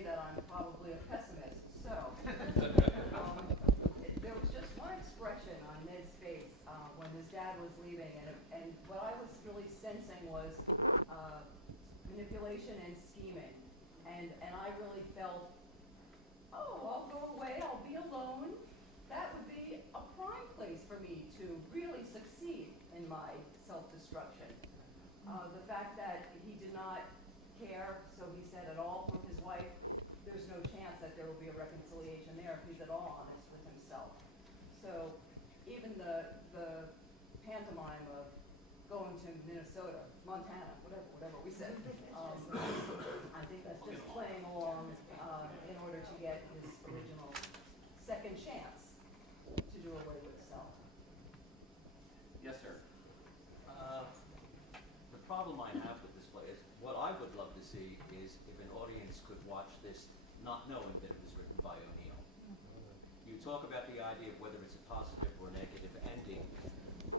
say that I'm probably a pessimist. So there was just one expression on Ned's face when his dad was leaving, and what I was really sensing was manipulation and scheming, and I really felt, oh, I'll go away, I'll be alone. That would be a prime place for me to really succeed in my self-destruction. The fact that he did not care, so he said, at all from his wife, there's no chance that there will be a reconciliation there if he's at all honest with himself. So even the pantomime of going to Minnesota, Montana, whatever we said, I think that's just playing along in order to get his original second chance to do away with self. Yes, sir. The problem I have with this play is what I would love to see is if an audience could watch this not knowing that it was written by O'Neill. You talk about the idea of whether it's a positive or negative ending.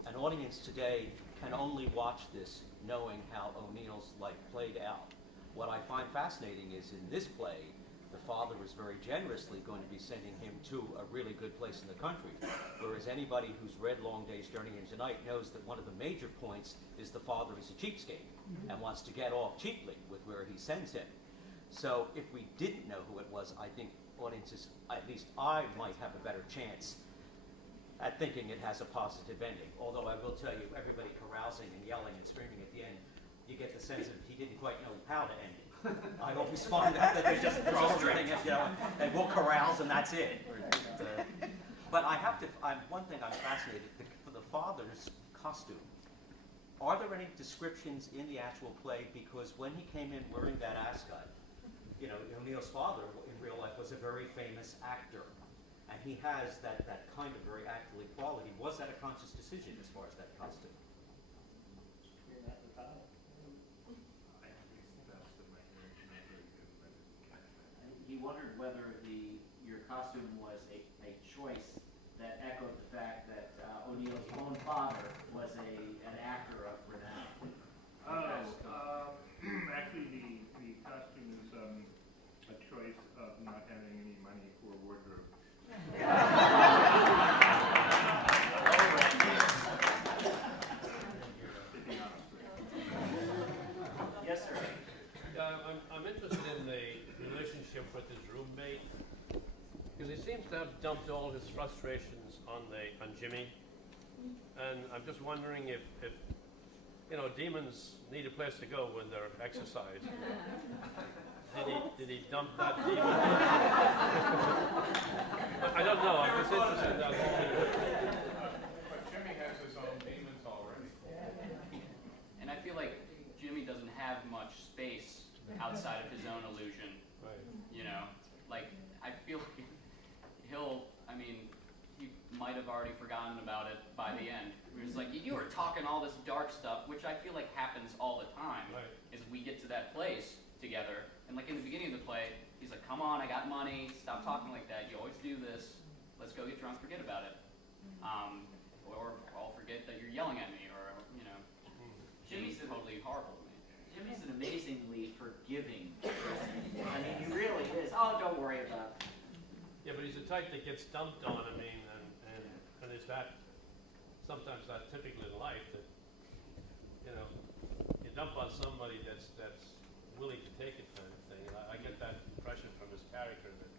An audience today can only watch this knowing how O'Neill's life played out. What I find fascinating is in this play, the father is very generously going to be sending him to a really good place in the country. Whereas anybody who's read Long Day's Journey into Night knows that one of the major points is the father is a cheapskate and wants to get off cheaply with where he sends him. So if we didn't know who it was, I think audiences, at least I might have a better chance at thinking it has a positive ending. Although I will tell you, everybody carousing and yelling and screaming at the end, you get the sense that he didn't quite know how to end it. I always find that they're just throwing it, and we'll carouse and that's it. But I have to, one thing I'm fascinated, for the father's costume, are there any descriptions in the actual play? Because when he came in wearing that ascot, O'Neill's father in real life was a very famous actor. And he has that kind of very actorly quality. Was that a conscious decision as far as that costume? He wondered whether your costume was a choice that echoed the fact that O'Neill's own father was an actor of renown. Actually, the costume is a choice of not having any money for wardrobe. Yes, sir. I'm interested in the relationship with his roommate, because he seems to have dumped all his frustrations on Jimmy, and I'm just wondering if demons need a place to go when they're exorcised. Did he dump that demon? I don't know. I'm just interested in that whole. But Jimmy has his own demons already. And I feel like Jimmy doesn't have much space outside of his own illusion. Right. I feel like he might have already forgotten about it by the end. It was like, you were talking all this dark stuff, which I feel like happens all the time. Right. Is we get to that place together, and in the beginning of the play, he's like, come on, I got money, stop talking like that, you always do this, let's go get drunk, forget about it. Or I'll forget that you're yelling at me, or, Jimmy's totally horrible to me. Jimmy's an amazingly forgiving person. I mean, he really is. Oh, don't worry about it. Yeah, but he's the type that gets dumped on. And is that sometimes that typical in life that you dump on somebody that's willing to take it kind of thing. And I get that impression from his character that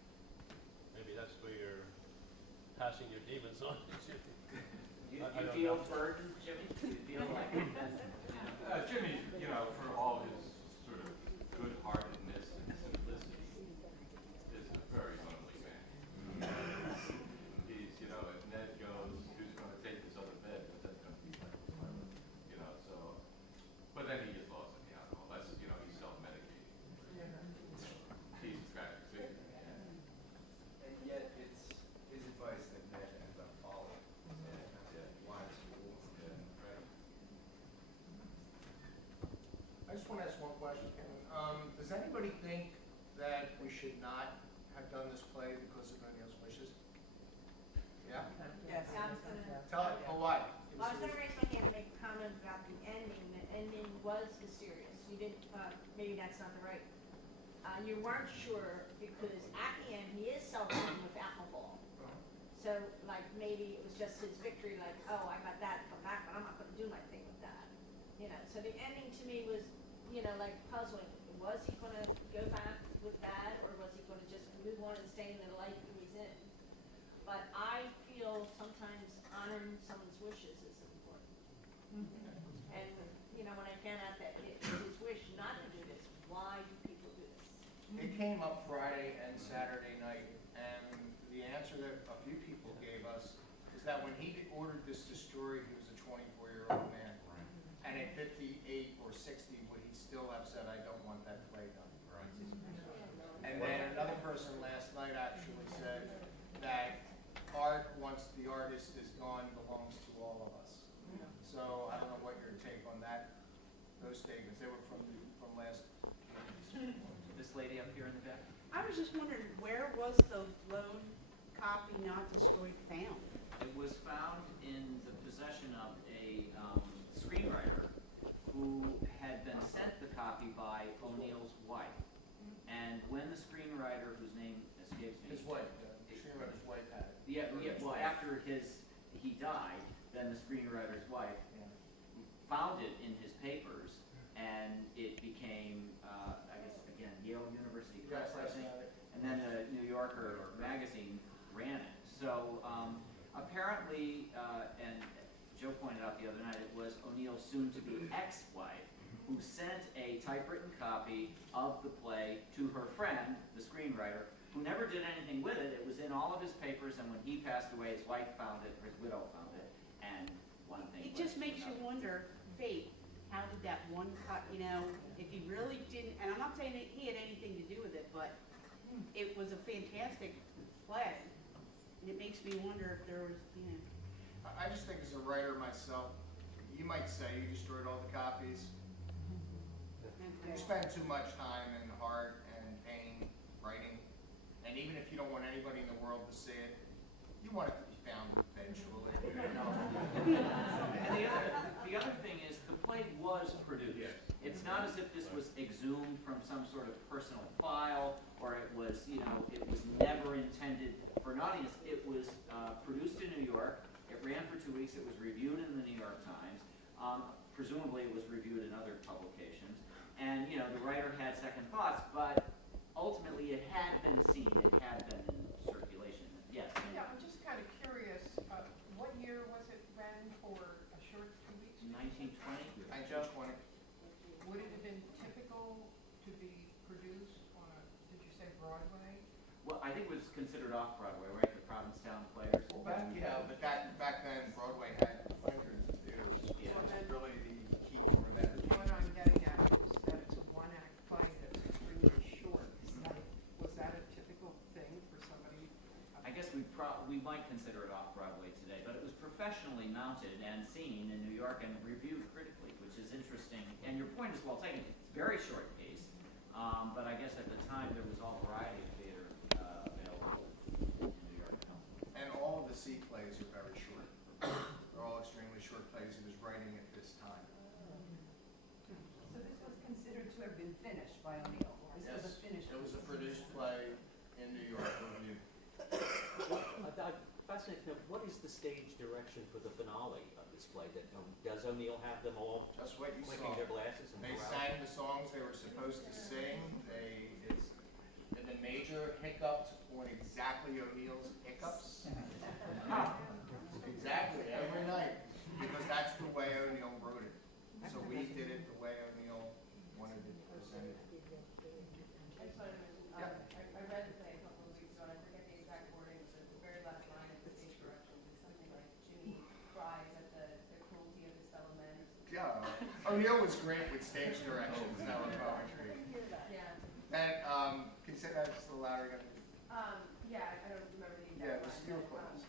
maybe that's where you're passing your demons on. Do you feel burdened, Jimmy? Do you feel like Jimmy, for all his sort of good-heartedness and simplicity, is a very lonely man. He's, if Ned goes, who's going to take this other bed? But that's going to be so. But then he gets lost in the alcohol. That's, he's self-medicating. He's a tragic figure. And yet, it's his advice that Ned ends up following. Wise rules. Right. I just want to ask one question. Does anybody think that we should not have done this play because of O'Neill's wishes? Yeah? Yes. Tell it. Oh, why? Well, I was going to raise my hand and make a comment about the ending. The ending was mysterious. You didn't, maybe that's not the right you weren't sure because at the end he is celebrating with alcohol. So like maybe it was just his victory, like, oh, I got that, come back, but I'm not gonna do my thing with that. You know, so the ending to me was, you know, like puzzling. Was he gonna go back with that, or was he gonna just move on and stay in the life he was in? But I feel sometimes honoring someone's wishes is important. And, you know, when I found out that it was his wish not to do this, why do people do this? It came up Friday and Saturday night, and the answer that a few people gave us is that when he ordered this destroyed, he was a 24-year-old man. And at 58 or 60, would he still have said, I don't want that play done? And then another person last night actually said that art, once the artist is gone, belongs to all of us. So I don't know what your take on that, those statements. They were from last. This lady up here in the back? I was just wondering, where was the lone copy not destroyed found? It was found in the possession of a screenwriter who had been sent the copy by O'Neill's wife. And when the screenwriter, whose name escapes me. His wife, the screenwriter's wife had it. Yeah, well, after he died, then the screenwriter's wife found it in his papers, and it became, I guess, again, Yale University Press, I think. And then the New Yorker magazine ran it. So apparently, and Joe pointed out the other night, it was O'Neill's soon-to-be ex-wife who sent a typewritten copy of the play to her friend, the screenwriter, who never did anything with it. It was in all of his papers, and when he passed away, his wife found it, or his widow found it, and one thing It led just to makes you another. wonder, fate, how did that one cut, you know, if he really didn't, and I'm not saying that he had anything to do with it, but it was a fantastic play. And it makes me wonder if there was, you know. I just think as a writer myself, you might say you destroyed all the copies. You spend too much time and heart and pain writing, and even if you don't want anybody in the world to see it, you want it to be found eventually. You know? And the other thing is, the play was produced. Yes. It's not as if this was exhumed from some sort of personal file, or it was, you know, it was never intended for an audience. It was produced in New York. It ran for 2 weeks. It was reviewed in the New York Times. Presumably, it was reviewed in other publications. And, you know, the writer had second thoughts, but ultimately it had been seen. It had been in circulation. Yes? Yeah, I'm just kind of curious, what year was it ran for a short 2 weeks? 1920? 1920. Would it have been typical to be produced on a, did you say Broadway? Well, I think it was considered off-Broadway, right? The Provincetown Players. Yeah, but back then Broadway had hundreds of theaters. Yeah. It was really the key for them. What I'm getting at is that it's a one-act play that's extremely short. Was that a typical thing for somebody? I guess we might consider it off-Broadway today, but it was professionally mounted and seen in New York and reviewed critically, which is interesting. And your point is well taken. It's very short paced, but I guess at the time there was all variety of theater available in New York. And all of the sea plays are very short. They're all extremely short plays he was writing at this time. So this was considered to have been finished by O'Neill? This was a finished It was a piece. produced play in New York, reviewed. I'm fascinated to know, what is the stage direction for the finale of this play? Does O'Neill have them all Just what you clicking saw. their glasses and They go out? sang the songs they were supposed to sing. And the major hiccups on exactly O'Neill's hiccups. Exactly, every night, because that's the way O'Neill wrote it. So we did it the way O'Neill wanted it presented. I just wanted to mention, I read the play a couple of weeks ago, and I forget the exact wording, but the very last line of the stage directions is something like, Jimmy cries at the cruelty of his fellow men. Yeah, O'Neill was great with stage directions, now with poetry. Yeah. And, can you say that just a little louder again? Yeah, I don't remember the Yeah, it exact was line. still but, close.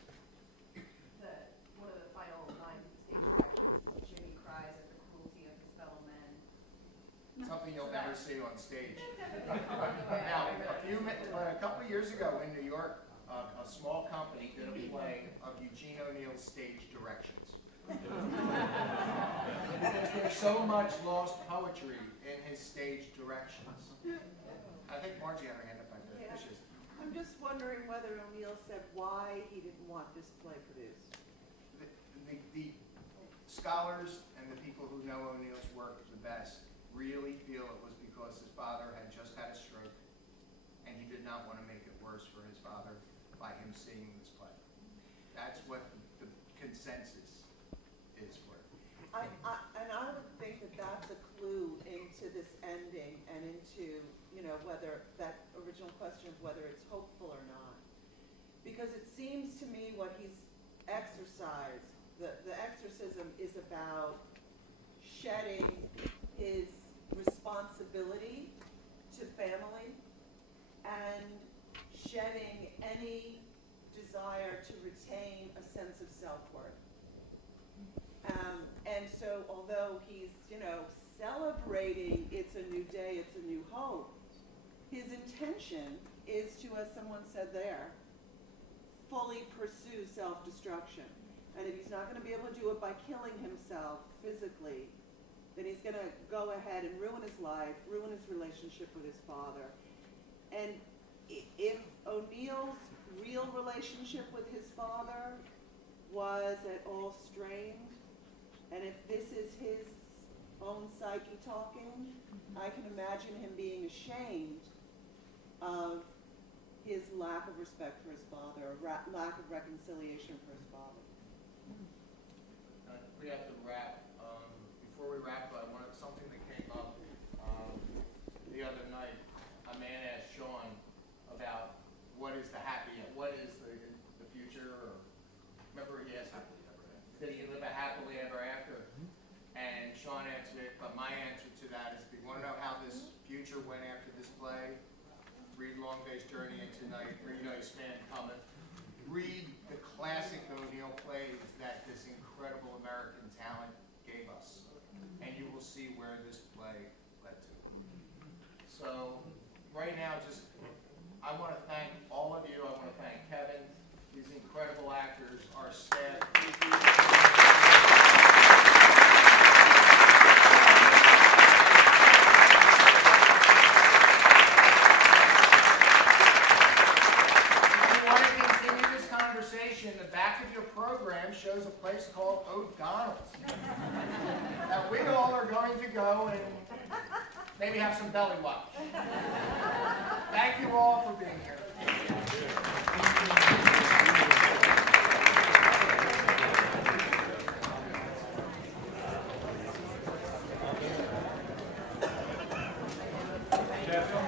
one of the final lines of the stage directions is, Jimmy cries at the cruelty of his fellow men. Something you'll never see on stage. Along the way, Now, I realized. a couple of years ago in New York, a small company did a play of Eugene O'Neill's stage directions. There's so much lost poetry in his stage directions. I think wondering whether O'Neill said why he didn't want this play produced. The scholars and the people who know O'Neill's work the best really feel it was because his father had just had a stroke, and he did not want to make it worse for his father by him seeing this play. That's what the consensus is for it. And I would think that that's a clue into this ending and into, whether that original question of whether it's hopeful or not. Because it seems to me what he's exercised, the exorcism is about shedding his responsibility to family and shedding any desire to retain a sense of self-worth. And so although he's, celebrating it's a new day, it's a new hope, his intention is to, as someone said there, fully pursue self-destruction. And if he's not going to be able to do it by killing himself physically, then he's going to go ahead and ruin his life, ruin his relationship with his father. And if O'Neill's real relationship with his father was at all strained, and if this is his own psyche talking, I can imagine him being ashamed of his lack of respect for his father, or lack of reconciliation for his father. We have to wrap. Before we wrap, I wanted something that came up the other night. A man asked Sean about what is the future, or remember he asked did he live a happily ever after? And Sean answered it, but my answer to that is, if you want to know how this future went after this play, read Long Day's Journey into Night, read Ice Man Cometh, read the classic O'Neill plays that this incredible American talent gave us, and you will see where this play led to. So right now, I want to thank all of you. I want to thank Kevin, these incredible actors, our staff. The back of your program shows a place called O'Donnell's that we all are going to go and maybe have some belly wash. Thank you all for being here. Jeff,